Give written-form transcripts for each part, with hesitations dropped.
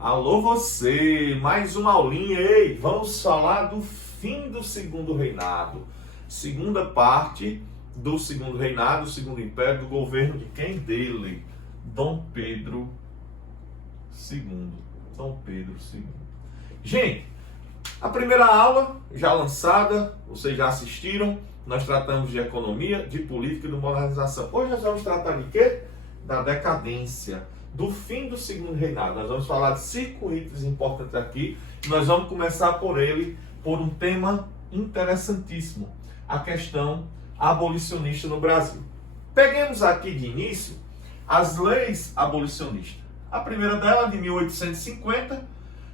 Alô você, mais uma aulinha, ei, vamos falar do fim do segundo reinado, segunda parte do segundo reinado, segundo império, do governo de quem? Dele, Dom Pedro II, Dom Pedro II. Gente, a primeira aula já lançada, vocês já assistiram, nós tratamos de economia, de política e de modernização. Hoje nós vamos tratar de quê? Da decadência, do fim do segundo reinado. Nós vamos falar de 5 itens importantes aqui. Nós vamos começar por ele, por um tema interessantíssimo, a questão abolicionista no Brasil. Peguemos aqui de início as leis abolicionistas. A primeira dela, de 1850,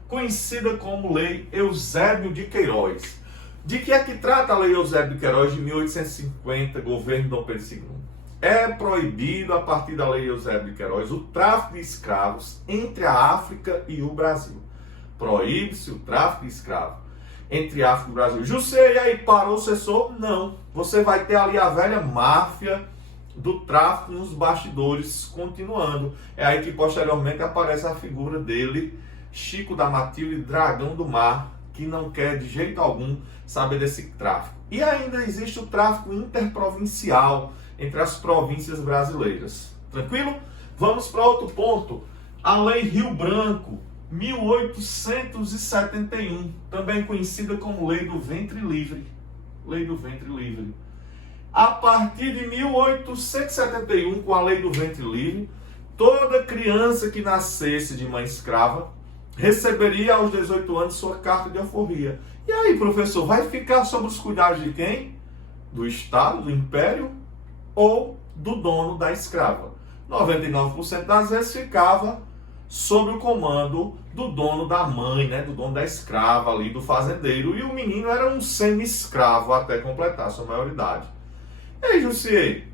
conhecida como Lei Eusébio de Queiroz. De que é que trata a Lei Eusébio de Queiroz de 1850, governo Dom Pedro II? É proibido, a partir da Lei Eusébio de Queiroz, o tráfico de escravos entre a África e o Brasil. Proíbe-se o tráfico de escravos entre a África e o Brasil. José, e aí, parou, cessou? Não. Você vai ter ali a velha máfia do tráfico nos bastidores continuando. É aí que posteriormente aparece a figura dele, Chico da Matilde, Dragão do Mar, que não quer de jeito algum saber desse tráfico. E ainda existe o tráfico interprovincial entre as províncias brasileiras. Tranquilo? Vamos para outro ponto. A Lei Rio Branco, 1871, também conhecida como Lei do Ventre Livre. Lei do Ventre Livre. A partir de 1871, com a Lei do Ventre Livre, toda criança que nascesse de mãe escrava receberia aos 18 anos sua carta de alforria. E aí, professor, vai ficar sob os cuidados de quem? Do Estado, do Império ou do dono da escrava? 99% das vezes ficava sob o comando do dono da mãe, né? Do dono da escrava ali, do fazendeiro. E o menino era um semi-escravo até completar sua maioridade. E aí, Jussier,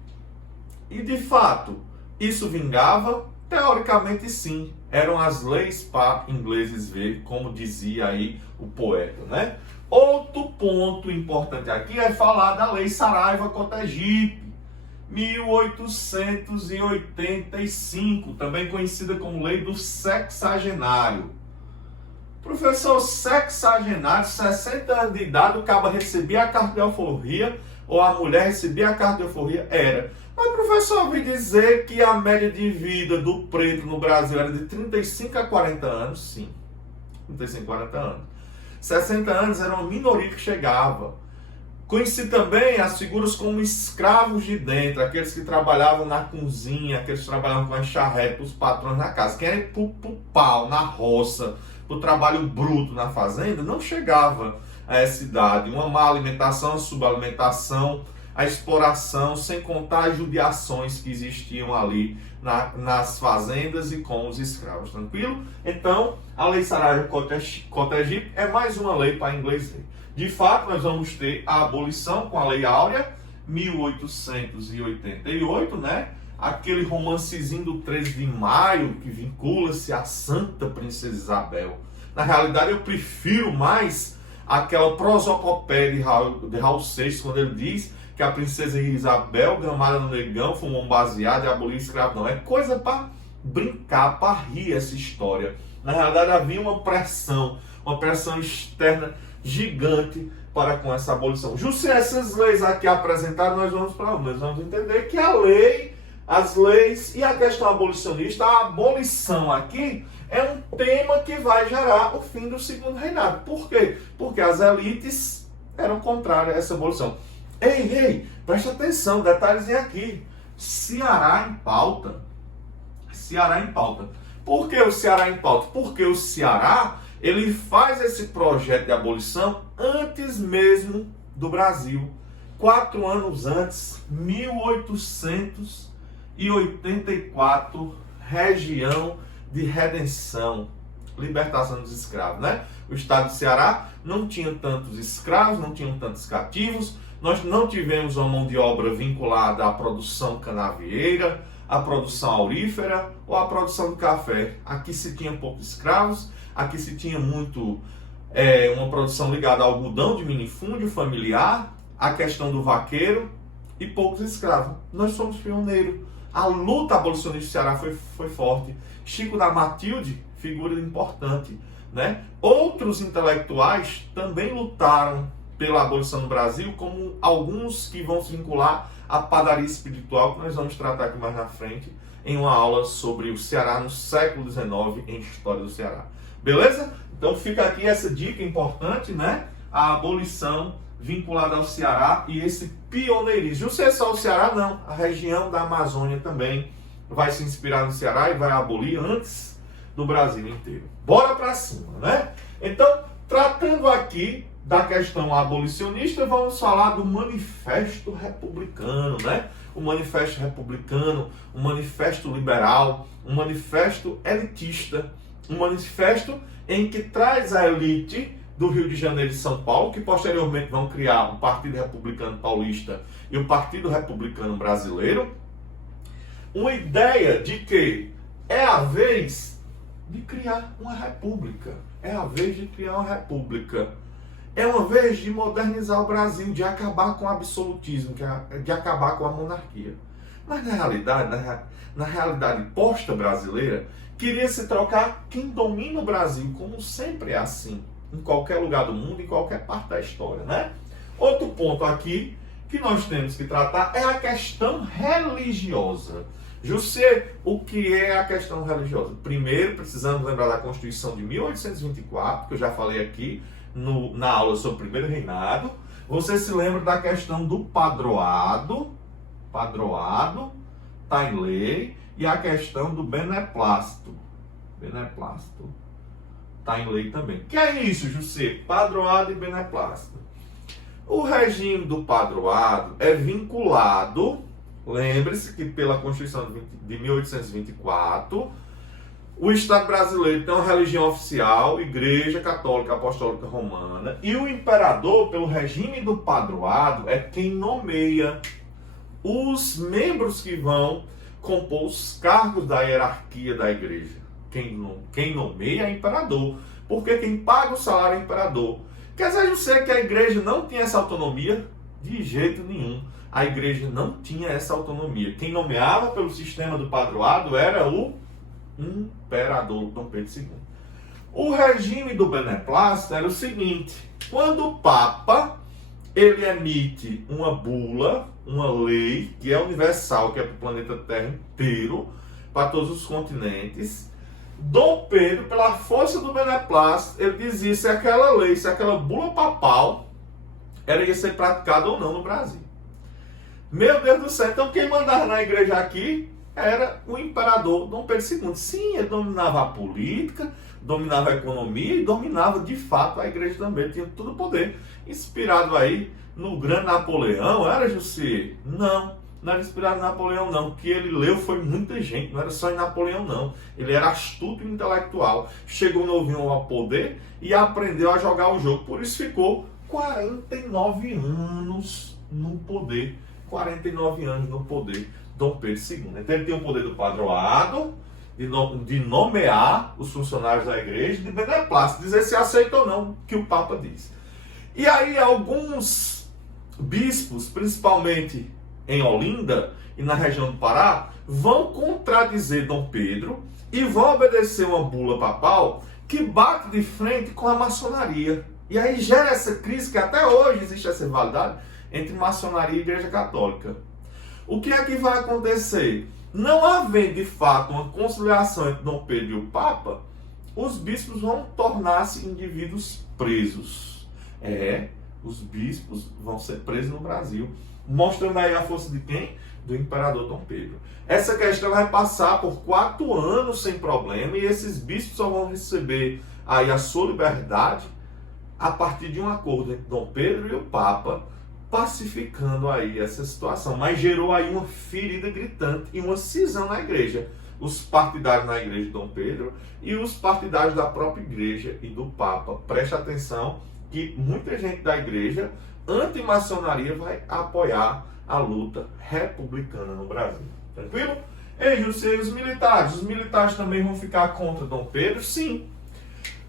e de fato, isso vingava? Teoricamente sim, eram as leis para ingleses ver, como dizia aí o poeta, né? Outro ponto importante aqui é falar da Lei Saraiva-Cotegipe, 1885, também conhecida como Lei do Sexagenário. Professor, sexagenário, 60 anos de idade, o cabo recebia a carta de alforria, ou a mulher recebia a carta de alforria? Era. Mas, professor, ouvi dizer que a média de vida do preto no Brasil era de 35 a 40 anos. Sim, 35 a 40 anos. 60 anos era uma minoria que chegava. Conheci também as figuras como escravos de dentro, aqueles que trabalhavam na cozinha, aqueles que trabalhavam com a charrete, os patrões na casa. Quem era pro pau, na roça, pro trabalho bruto na fazenda, não chegava a essa idade. Uma má alimentação, subalimentação, a exploração, sem contar as judiações que existiam ali nas fazendas e com os escravos, tranquilo? Então, a Lei Saraiva-Cotegipe é mais uma lei para inglês ver. De fato, nós vamos ter a abolição com a Lei Áurea, 1888, né? Aquele romancezinho do 13 de maio, que vincula-se à Santa Princesa Isabel. Na realidade, eu prefiro mais aquela prosopopéia de Raul Seixas, quando ele diz que a princesa Isabel, gramada no negão, fumou um baseado e aboliu a escravidão. É coisa para brincar, para rir essa história. Na realidade, havia uma pressão externa gigante para com essa abolição. Justo essas leis aqui apresentadas, nós vamos para onde? Nós vamos entender que a lei, as leis e a questão abolicionista, a abolição aqui é um tema que vai gerar o fim do segundo reinado. Por quê? Porque as elites eram contrárias a essa abolição. Ei, presta atenção, detalhezinho aqui. Ceará em pauta. Ceará em pauta. Por que o Ceará em pauta? Porque o Ceará, ele faz esse projeto de abolição antes mesmo do Brasil. 4 anos antes, 1884, região de redenção, libertação dos escravos, né? O estado do Ceará não tinha tantos escravos, não tinha tantos cativos, nós não tivemos uma mão de obra vinculada à produção canavieira, à produção aurífera ou à produção do café. Aqui se tinha poucos escravos, aqui se tinha muito uma produção ligada ao algodão de minifúndio familiar, a questão do vaqueiro e poucos escravos. Nós somos pioneiros. A luta abolicionista do Ceará foi forte. Chico da Matilde figura importante, né? Outros intelectuais também lutaram pela abolição no Brasil, como alguns que vão se vincular à padaria espiritual, que nós vamos tratar aqui mais na frente, em uma aula sobre o Ceará no século XIX, em História do Ceará. Beleza? Então fica aqui essa dica importante, né? A abolição vinculada ao Ceará e esse pioneirismo. Não é só o Ceará, não. A região da Amazônia também vai se inspirar no Ceará e vai abolir antes do Brasil inteiro. Bora pra cima, né? Então, tratando aqui da questão abolicionista, vamos falar do Manifesto Republicano, né? O Manifesto Republicano, um manifesto liberal, um manifesto elitista, um manifesto em que traz a elite do Rio de Janeiro e São Paulo, que posteriormente vão criar o Partido Republicano Paulista e o Partido Republicano Brasileiro, uma ideia de que é a vez de criar uma república. É a vez de criar uma república. É uma vez de modernizar o Brasil, de acabar com o absolutismo, de acabar com a monarquia. Mas na realidade posta brasileira, queria se trocar quem domina o Brasil, como sempre é assim, em qualquer lugar do mundo, em qualquer parte da história, né? Outro ponto aqui que nós temos que tratar é a questão religiosa. José, o que é a questão religiosa? Primeiro, precisamos lembrar da Constituição de 1824, que eu já falei aqui na aula sobre o primeiro reinado. Você se lembra da questão do padroado está em lei, e a questão do beneplácito está em lei também. Que é isso, José? Padroado e beneplácito. O regime do padroado é vinculado, lembre-se que pela Constituição de 1824, o Estado brasileiro tem uma religião oficial, Igreja Católica Apostólica Romana, e o imperador, pelo regime do padroado, é quem nomeia os membros que vão compor os cargos da hierarquia da igreja. Quem nomeia é o imperador, porque quem paga o salário é o imperador. Quer dizer, eu sei que a igreja não tinha essa autonomia? De jeito nenhum. A igreja não tinha essa autonomia. Quem nomeava pelo sistema do padroado era o imperador Dom Pedro II. O regime do beneplácito era o seguinte: quando o Papa ele emite uma bula, uma lei que é universal, que é para o planeta Terra inteiro, para todos os continentes, Dom Pedro, pela força do beneplácito, ele dizia se aquela lei, se aquela bula papal ia ser praticada ou não no Brasil. Meu Deus do céu, então quem mandava na igreja aqui era o imperador Dom Pedro II. Sim, ele dominava a política, dominava a economia e dominava de fato a igreja também. Ele tinha todo o poder. Inspirado aí no grande Napoleão, era José? Não era inspirado em Napoleão não. O que ele leu foi muita gente, não era só em Napoleão não. Ele era astuto e intelectual. Chegou novinho ao poder e aprendeu a jogar o jogo. Por isso ficou 49 anos no poder. 49 anos no poder, Dom Pedro II. Então ele tem o poder do padroado, de nomear os funcionários da igreja, de beneplácito, dizer se aceita ou não o que o Papa diz. E aí alguns bispos, principalmente em Olinda e na região do Pará, vão contradizer Dom Pedro e vão obedecer uma bula papal que bate de frente com a maçonaria. E aí gera essa crise que até hoje existe essa rivalidade entre maçonaria e igreja católica. O que é que vai acontecer? Não havendo de fato uma conciliação entre Dom Pedro e o Papa, os bispos vão tornar-se indivíduos presos. Os bispos vão ser presos no Brasil, mostrando aí a força de quem? Do imperador Dom Pedro. Essa questão vai passar por 4 anos sem problema, e esses bispos só vão receber aí a sua liberdade a partir de um acordo entre Dom Pedro e o Papa, pacificando aí essa situação. Mas gerou aí uma ferida gritante e uma cisão na igreja. Os partidários na igreja de Dom Pedro e os partidários da própria igreja e do Papa. Preste atenção que muita gente da igreja anti-maçonaria vai apoiar a luta republicana no Brasil. Tranquilo? Ei, José, os militares? Os militares também vão ficar contra Dom Pedro? Sim.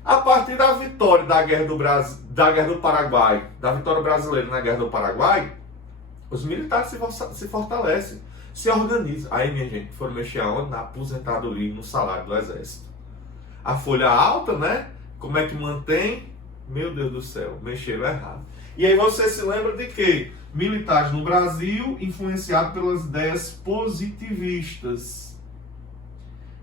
A partir da vitória da Guerra do Paraguai, da vitória brasileira na Guerra do Paraguai, os militares se fortalecem, se organizam. Aí, minha gente, foram mexer aonde? Na aposentadoria e no salário do Exército. a folha alta, né? Como é que mantém? Meu Deus do céu, mexeram errado. E aí você se lembra de quê? Militares no Brasil influenciados pelas ideias positivistas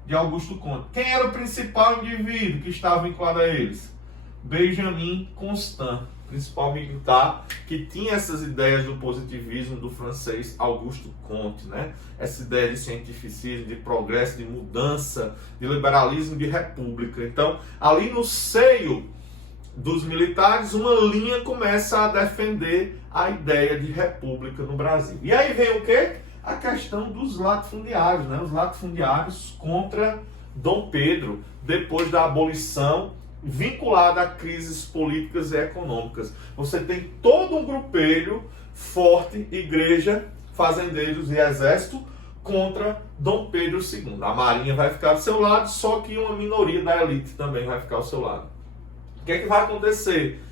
de Augusto Conte. Quem era o principal indivíduo que estava vinculado a eles? Benjamin Constant, principal militar que tinha essas ideias do positivismo do francês Augusto Comte, né? Essa ideia de cientificismo, de progresso, de mudança, de liberalismo, de república. Então, ali no seio dos militares, uma linha começa a defender a ideia de república no Brasil. E aí vem o quê? A questão dos latifundiários, né? Os latifundiários contra Dom Pedro, depois da abolição, vinculada a crises políticas e econômicas. Você tem todo um grupelho forte, igreja, fazendeiros e exército, contra Dom Pedro II. A marinha vai ficar do seu lado, só que uma minoria da elite também vai ficar ao seu lado. O que é que vai acontecer?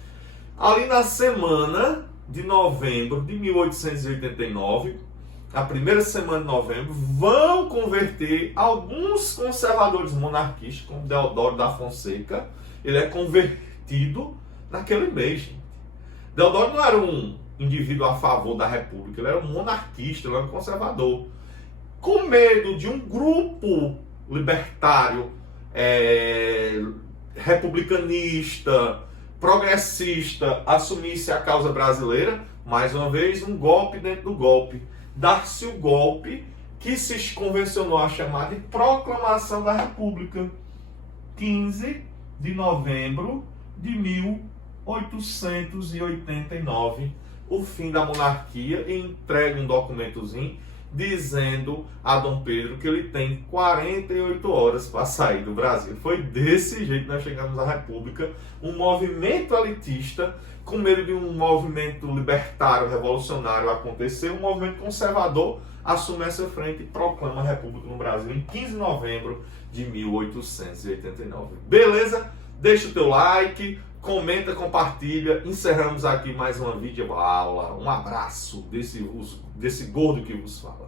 Ali na semana de novembro de 1889, a primeira semana de novembro, vão converter alguns conservadores monarquistas, como Deodoro da Fonseca. Ele é convertido naquele mês, gente. Deodoro não era um indivíduo a favor da república, ele era um monarquista, ele era um conservador. Com medo de um grupo libertário, republicanista, progressista, assumisse a causa brasileira, mais uma vez, um golpe dentro do golpe. Dar-se o golpe que se convencionou a chamar de Proclamação da República. 15 de novembro de 1889, o fim da monarquia, e entrega um documentozinho dizendo a Dom Pedro que ele tem 48 horas para sair do Brasil. Foi desse jeito que nós chegamos à República, um movimento elitista, com medo de um movimento libertário, revolucionário acontecer, um movimento conservador assume essa frente e proclama a República no Brasil em 15 de novembro de 1889. Beleza? Deixa o teu like, comenta, compartilha. Encerramos aqui mais uma videoaula. Um abraço desse gordo que vos fala.